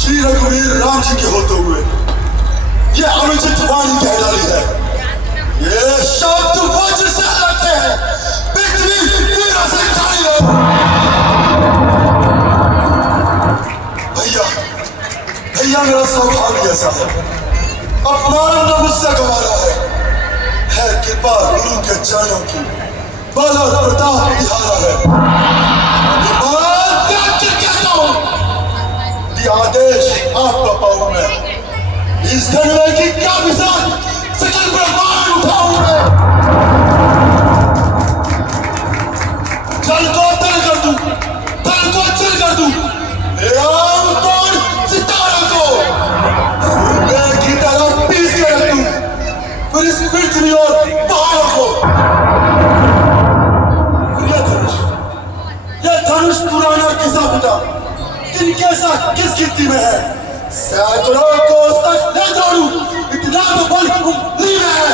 श्री रघुवीर राम जी के होते हुए ये अनुचित वाणी कह डाली है। ये शब्द वज्र से लगते हैं, पृथ्वी वीरों से खाली है। भैया भैया मेरा सौभाग्य ऐसा है, अपमान न मुझसे गंवारा है कृपा गुरु के चरणों की, बल और प्रताप तिहारा है। कहता हूं आदेश आपका पाऊं मैं, इस घटना की क्या मिसाल सकल ब्रह्मांड उठाऊं मैं। जल को तल कर दूं, तल को चल कर दूं, ले आऊं कौन सितारा को सूखे की तरह पीस के रख दूं, फिर इस पृथ्वी और पहाड़ों को। यह धनुष पुराना किस्सा बेटा किनके साथ किस गिनती में है, सैकड़ों को तक ले जोड़ूं, इतना तो बल उंगली में है।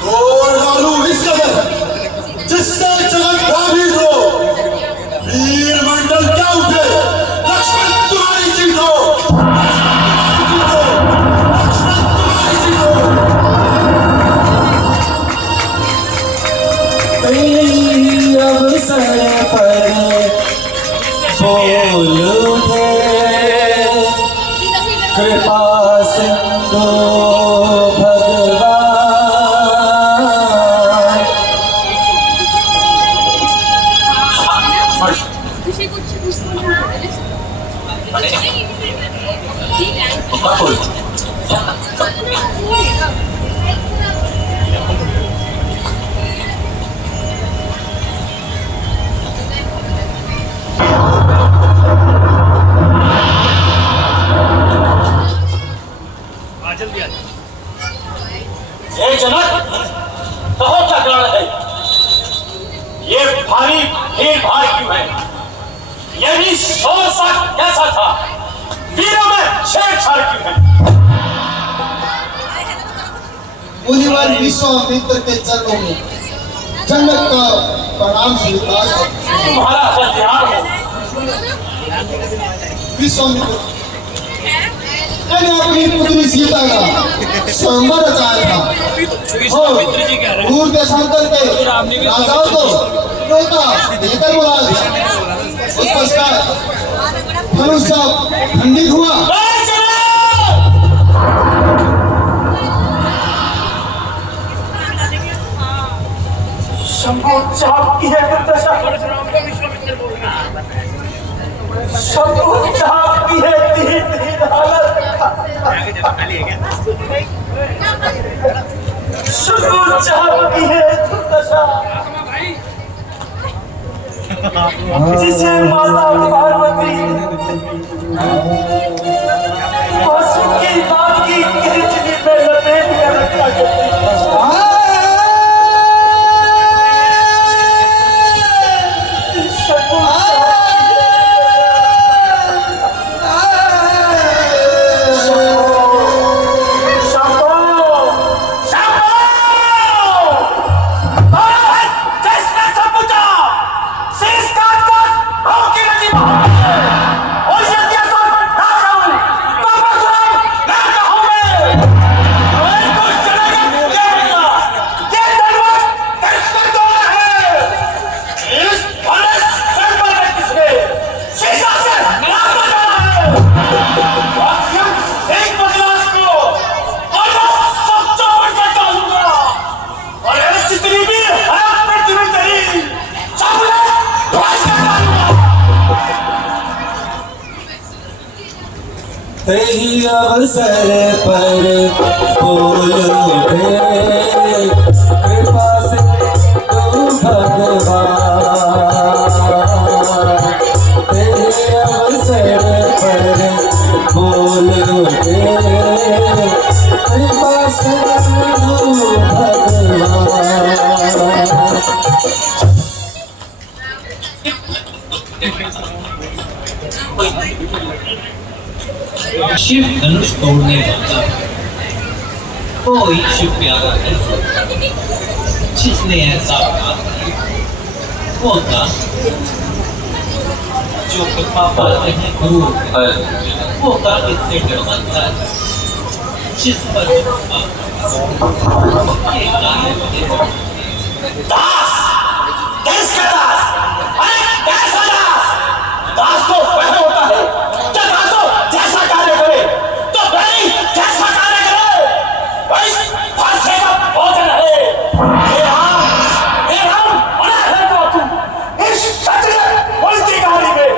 तोड़ डालूं इस कदर जिससे जगत भयभीत हो, वीर मंडल क्या उठे, लक्ष्मण तुम्हारी जीत हो, लक्ष्मण तुम्हारी जीत हो। अवसर पर बोल उठे कृपा सिंधु भगवान। जनक कहो क्या कारण है, ये भारी भीड़ भाड़ क्यों है, ये भी शोर सा कैसा था, वीरों में छेड़छाड़ क्यों है। मुनिवर विश्वामित्र के चरणों में जनक का प्रणाम स्वीकार है। तुम्हारा कल्याण हो। विश्वामित्र मैंने अपनी पुत्री सीता का स्वयंवर रचाया था और दूर देशांतर के राजाओं को न्योता देकर बुला दिया। उस पश्चात धनुष खंडित हुआ। शंभु चाप की है दुर्दशा, शंभु चाप की है दीन हालत, शंभु चाप की है दुर्दशा, जिसे माता पार्वती वासुकी नाग की किरचनी में लपेट कर रखा करती। तेरी अवसर पर बोल उठे कृपा से तू भगवान। तेरे अवसर पर बोल उठे कृपा से तू भगवान। शिव धनुष तोड़ने वाला कोई शिव प्यारा है जिसने ऐसा काम किया। वो था जो कृपा पाते हैं गुरु, वो था किससे डरता है जिस पर दास, देश का दास, अरे कैसा दास? दास तो वह होता है जो दासों जैसा कार्य करे तो नहीं जैसा कार्य करे। इस फरसे का भोजन है। हे राम, बना है तो तू इस क्षत्रिय कुल की गाड़ी में,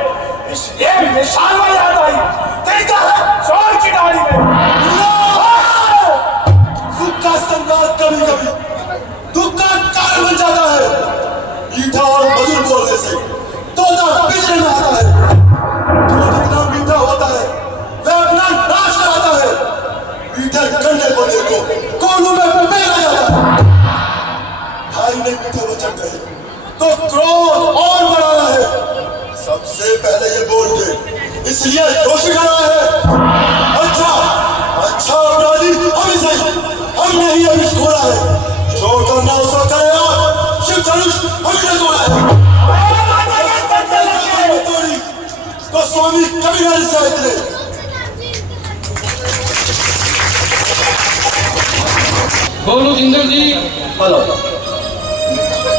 इस एक निशान वाली आता ही देखा है चोर की गाड़ी में। सुख का संगार कभी कभी दुख का कारण बन जाता है। मीठा और मधुर बोलने से तोता पिछड़े में आता है। जो जितना मीठा होता है वह अपना नाश कराता है। मीठे गंडे को देखो कोलू में फेंका जाता है। भाई ने मीठे वचन कहे तो क्रोध और बढ़ा है। सबसे पहले ये बोल के इसलिए दोषी खड़ा है। अच्छा अपराधी हम ही सही, हमने ही अभी खोला है। जो करना उसको करेगा। शिव धनुष हमने तोड़ा है। तोड़ी तो स्वामी कभी नहीं सहते। बोलो जिंदल जी, हेलो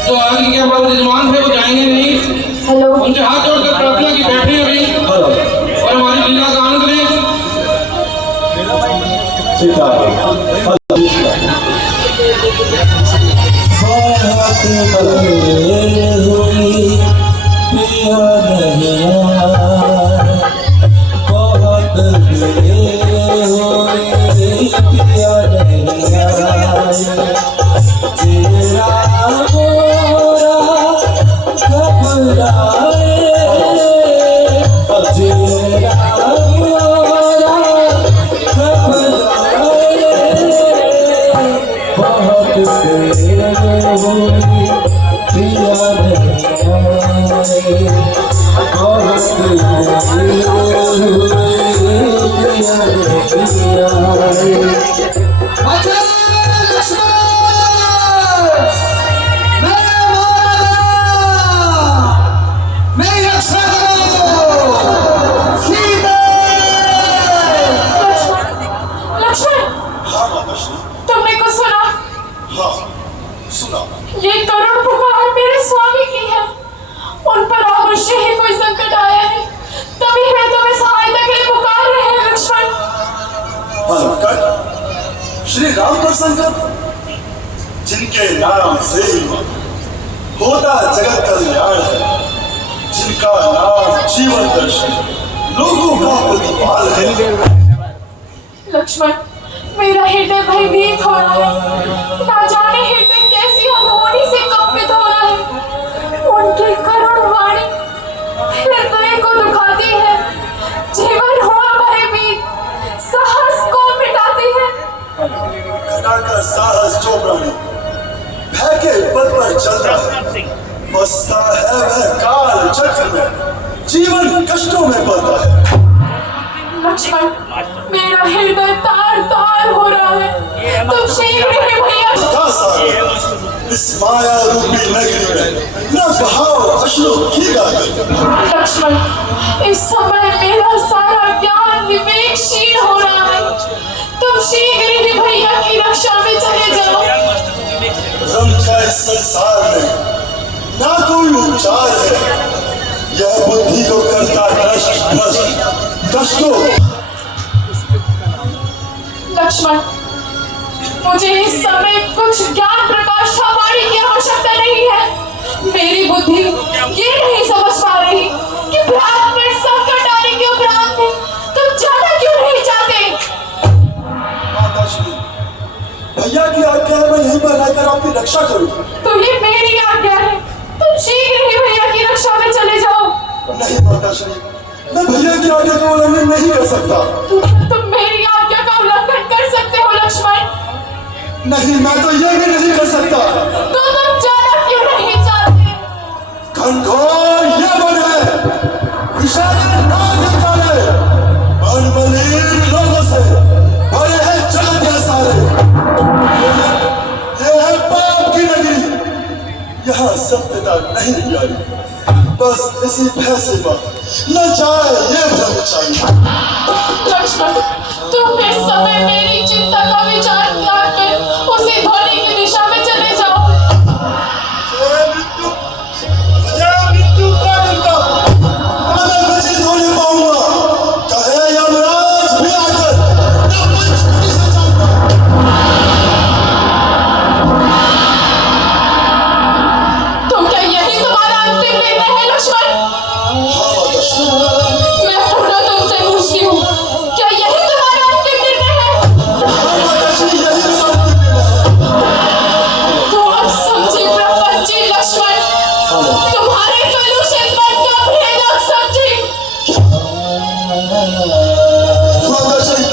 जो आगे के हमारे यजमान थे वो जाएंगे नहीं। हेलो। उनसे हाथ जोड़कर प्रार्थना की बैठे अभी हेलो और हमारी लीला का आनंद लें। बहुत देर हुई पिया नहीं आया। बहुत देर हुई पिया नहीं आया। तेरा मोरा घबराए, तेरा मोरा घबराए। बहुत देर हुई पिया नहीं आए। बहुत देर हुई पिया नहीं आए। अच्छा लक्ष्मण, मेरे मेरी रक्षा करो। सीता। लक्ष्मण, हाँ माता श्री। तुमने कुछ सुना? हाँ सुना। ये करुण पुकार मेरे स्वामी की है। उन पर अवश्य ही कोई संकट आया है, तभी वे तुम्हें सहायता के लिए पुकार रहे हैं। लक्ष्मण, संकट? श्री राम पर संकट? जिनके नाम से ही होता जगत कल्याण है, जिनका नाम जीवन दर्शन लोगों का प्रतिपाल है। लक्ष्मण, मेरा हृदय भयभीत हो रहा है। ना जाने हृदय कैसी अनहोनी से कंपित हो रहा है। उनकी करुण वाणी हृदय को दुखाती है। जीवन हुआ भयभीत, साहस को मिटाती है। घटाकर साहस जो प्राणी भय के पद पर चलता है, बसता है वह काल चक्र में, जीवन कष्टों में पड़ता है। लक्ष्मण, मेरा हृदय तार तार हो रहा है। तुम शीघ्र ही भैया का सागर इस माया रूपी नगरी में न बहाओ अश्रु की गागर। लक्ष्मण, इस समय मेरा सारा ज्ञान विवेक क्षीण हो रहा है। तुम शीघ्र ही भैया की रक्षा में चले जाओ। भ्रम का इस संसार में ना कोई उपचार है। यह बुद्धि को करता नष्ट भ्रष्ट कष्टों। लक्ष्मण, मुझे इस समय कुछ ज्ञान प्रकाश वाणी की आवश्यकता नहीं है। मेरी बुद्धि ये नहीं समझ पा रही कि भ्रात में संकट आने के उपरांत में तुम ज्यादा क्यों नहीं की आज्ञा है मैं यहीं पर रहकर आपकी रक्षा करूं। तो ये मेरी आज्ञा है, तुम शीघ्र ही भैया की रक्षा में चले जाओ। नहीं माता श्री, मैं भैया की आज्ञा का उल्लंघन नहीं कर सकता। तुम मेरी आज्ञा का उल्लंघन कर सकते हो लक्ष्मण। नहीं, मैं तो ये भी नहीं कर सकता। तो तुम जाना क्यों नहीं चाहते? घनघोर ये वन है, विशाल नाग काले, मनमलिन लोगों से भरे हैं जगत के सारे। ये है पाप की नगरी, यहाँ सत्यता नहीं प्यारी। बस इसी भय से न जाए ये भ्रम चाहिए। लक्ष्मण, तुम इस समय मेरी चिंता का विचार त्याग कर उसी ध्वनि की दिशा में चले जाओ। मृत्यु का डंका मैं बचित होने पाऊंगा। कहे यमराज भी आकर न पंचकुटी से जाऊंगा। तो क्या यही तुम्हारा अंतिम निर्णय है लक्ष्मण? हाँ माता श्री, मैं पुनः तुमसे पूछती हूँ, क्या यही तुम्हारा अंतिम निर्णय है? हाँ माता श्री, यही मेरा अंतिम निर्णय है। तो अब समझे प्रपंची लक्ष्मण, तुम्हारे कलुषित मन का भेद अब समझी। माता श्री,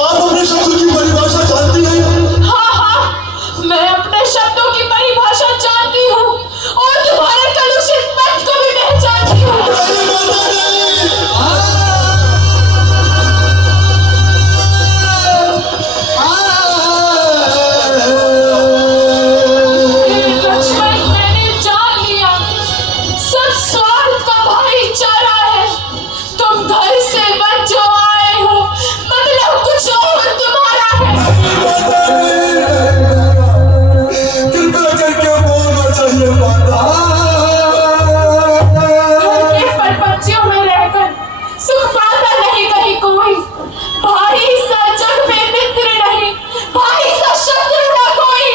आप अपने शब्दों की परिभाषा जानती हैं। हाँ हाँ, मैं अपने शब्दों की परिभाषा जानती हूँ और तुम्हारे कलुषित मन को भी पहचानती हूँ। नहीं माता नहीं। लक्ष्मण, मैंने जान लिया, सब स्वार्थ का भाईचारा है। तुम घर से बच जो आए हो, मतलब कुछ और तुम्हारा है। माता नहीं। कृपया करके बोलना चाहिए माता। घर के परपंचियों में रहकर सुख पाता नहीं कहीं कोई। भाई सा जग में मित्र नहीं, भाई सा शत्रु न कोई।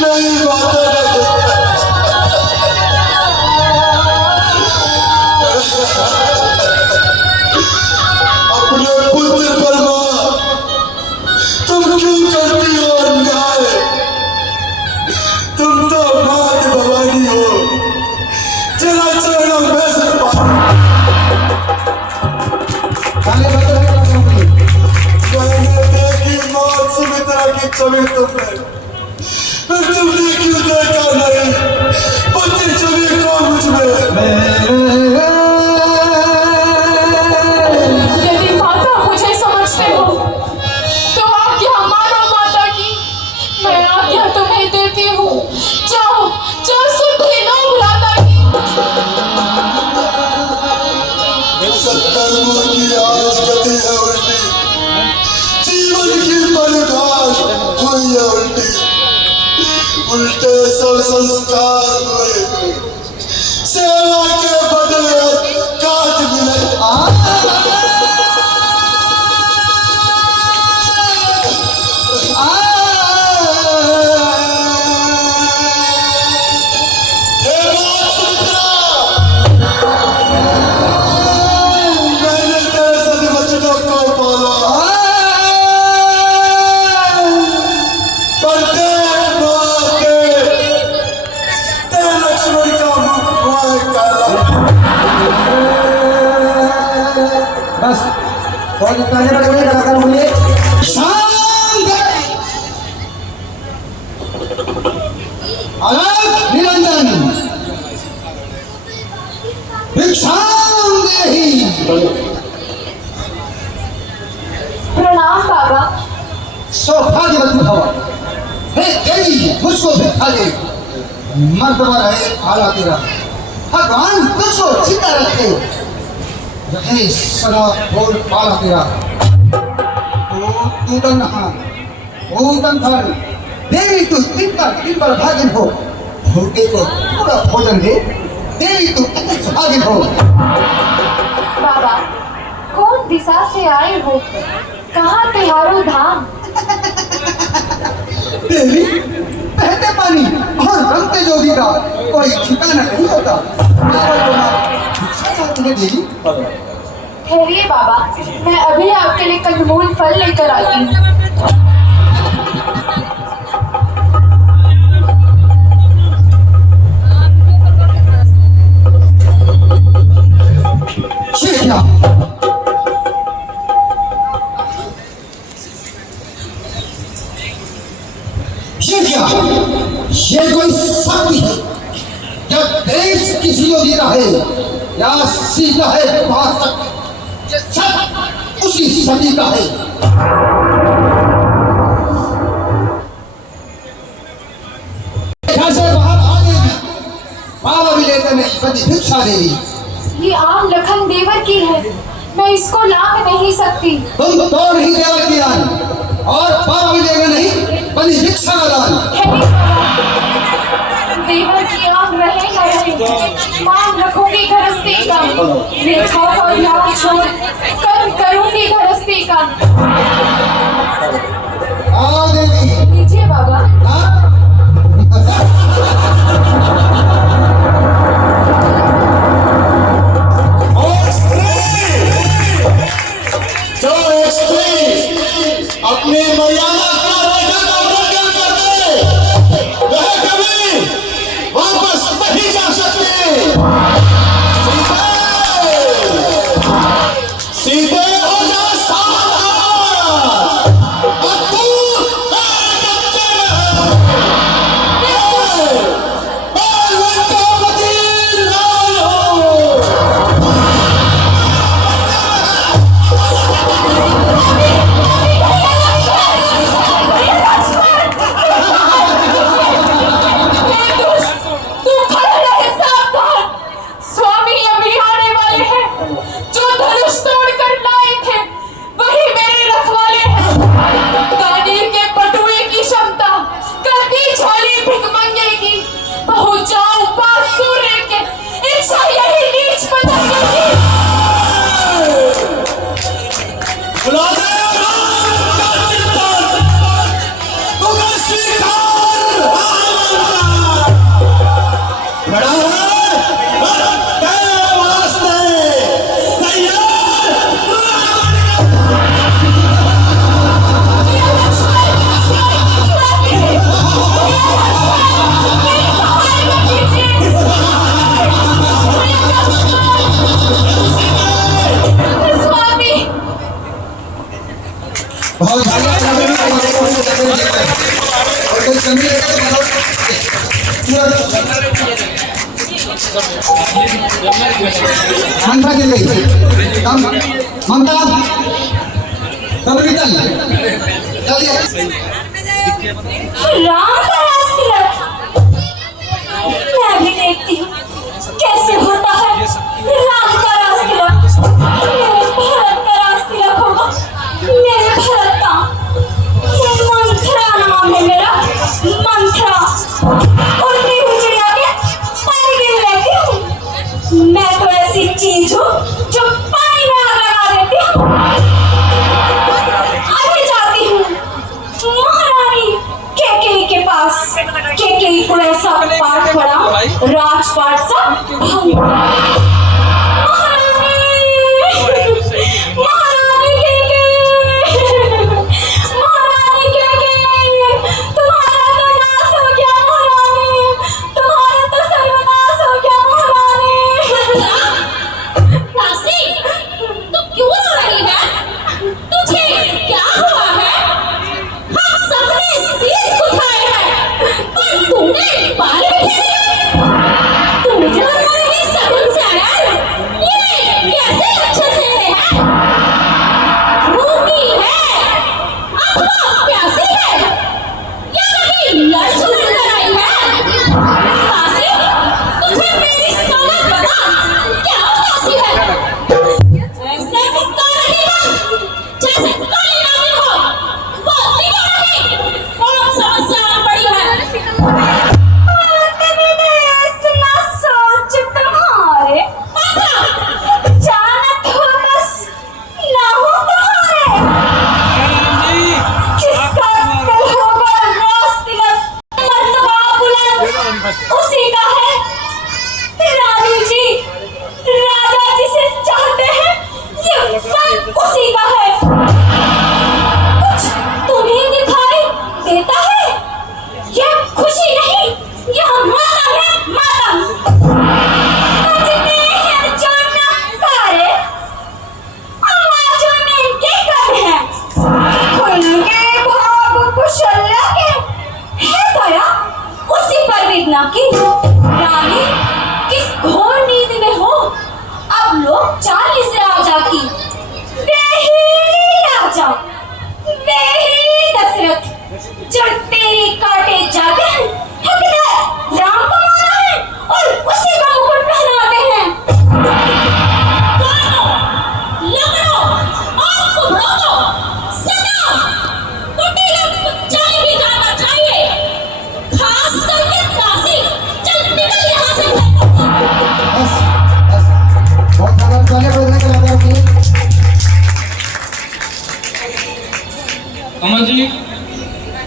नहीं माता अपने पुत्र पर मां तुम क्यों करती हो अन्याय? तुम तो मात भवानी हो, जरा चरणों में से मैंने देखी मौत सुमित्रा की छवि तुमने, फिर तुमने क्यों देखा नहीं पुत्र छवि को मुझ में? यदि माता मुझे समझते हो तो आज्ञा मानो माता की। मैं आज्ञा तुम्हें देती हूँ, जाओ जाओ सुधि लो भ्राता की। सत्कर्मों की आज गति है उल्टी, जीवन की परिभाष हुई है उल्टी। उल्टे सब संस्कार हुए, सेवा के बदले काट मिले। हे मां सुमित्रा, मैंने तेरे सभी बच्चों को पाला, पर देख मां के तेरे लक्ष्मण का मुख हुआ है काला। बस बहुत ताने बड़े बड़े कलाकार बोलिए अलग निरंजन भिक्षाम देहि। प्रणाम बाबा। सौभाग्यवती भव। हे देवी, मुझको भिक्षा दे। मर्तबा रहे आला तेरा, भगवान तुझको जिंदा रखे। रहे सदा बोल पाला तेरा। तूतन धन देवी, तू दिन पर भागिन हो। भूखे को पूरा भोजन दे। देवी, तू अति सुहागिन हो। बाबा, कौन दिशा से आए हो? कहाँ तिहारो धाम? देवी, बहते पानी और रंगते जोगी का कोई ठिकाना नहीं होता। भिक्षा चाहती है देवी? ठहरिए बाबा, मैं अभी आपके लिए कंदमूल फल लेकर आती हूँ। ये क्या? ये क्या? ये कोई शक्ति है या देश किसी को दे रहा है या सीधा है बात तक ये सब उसी सदी का है। कैसे बाहर आ गई? बाबा भी लेकर नहीं बदी भिक्षा दे रही। ये आम लखन देवर की है, मैं इसको लांग नहीं सकती। तुम तो नहीं देवर की दान और बाबा भी लेगा नहीं बदी भिक्षा का दान। ठहरिए बाबा, देवर की आम रहे न रहे, मान रखूंगी गृहस्थी का, रेखाओं का ध्यान छोड़ कर्म करूंगी गृहस्थी का। आ देवी लीजिए बाबा। अपनी मर्यादा का रेखा का उल्लंघन करके वह कभी वापस नहीं जा सकते। सीधे हो जा सावधान। और तू मेरे कब्जे में है। मैं लंका पति लाल हूँ। मंत्रा के गई कम ममता कब भी चल जल्दी राम का राज तिलक मैं भी देखती हूँ कैसे होता है राम का राज तिलक। मेरे भरत का राज तिलक होगा, मेरे भरत का। मंथरा नाम है मेरा, मंथरा। उड़ती हुई चिड़िया के पानी में रहती हूँ। मैं तो ऐसी चीज हूँ जो पानी में आग लगा देती हूँ। अभी जाती हूँ महारानी केकई के पास। केकई को ऐसा पाठ पढ़ाऊं, राजपाट सा भंग। महारानी केकई, महारानी केकई, तुम्हारा तो नाश हो गया महारानी, तुम्हारा तो सर्वनाश हो गया महारानी। दासी, तू क्यों रो रही है? तुझे क्या हुआ है? हम सबने शीश उठाए हैं, पर तूने बाल बिखेरे हैं। तू मुझे हमारे शगुन से आया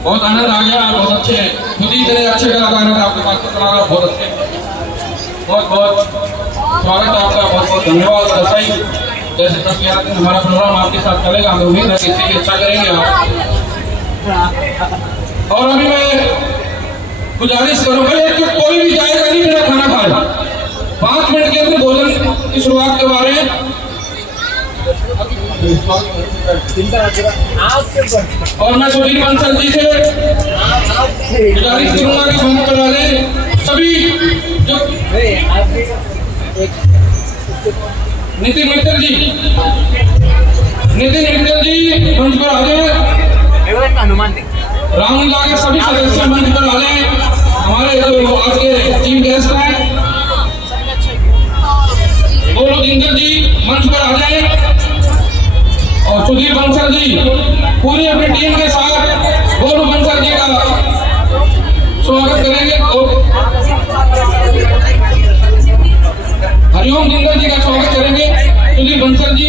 बहुत आनंद आ गया, बहुत अच्छे, खुद ही इतने अच्छे कलाकार हैं, आपके पास के कलाकार बहुत अच्छे। बहुत बहुत स्वागत है आपका, बहुत बहुत धन्यवाद। ऐसा ही जैसे 10-11 दिन हमारा प्रोग्राम आपके साथ चलेगा, हमें उम्मीद है कि इससे भी अच्छा करेंगे आप। और अभी मैं गुजारिश करूँगा कि कोई भी जाएगा नहीं बिना खाना खाए। 5 मिनट के अंदर भोजन की शुरुआत करवा रहे हैं। और मैं सुधीर बंसल जी से गुजारिश करूंगा कि बंद करवा दें सभी जो नितिन मित्तल जी मंच पर आ जाए। रामलीला के सभी सदस्य मंच पर आ जाए। हमारे जो आज के चीफ गेस्ट हैं गोलू जिंदल जी मंच पर आ जाए और सुधीर बंसल जी पूरी अपनी टीम के साथ गोलू बंसल जी का स्वागत करेंगे और हरिओम जिंदल जी का स्वागत करेंगे। सुधीर बंसल जी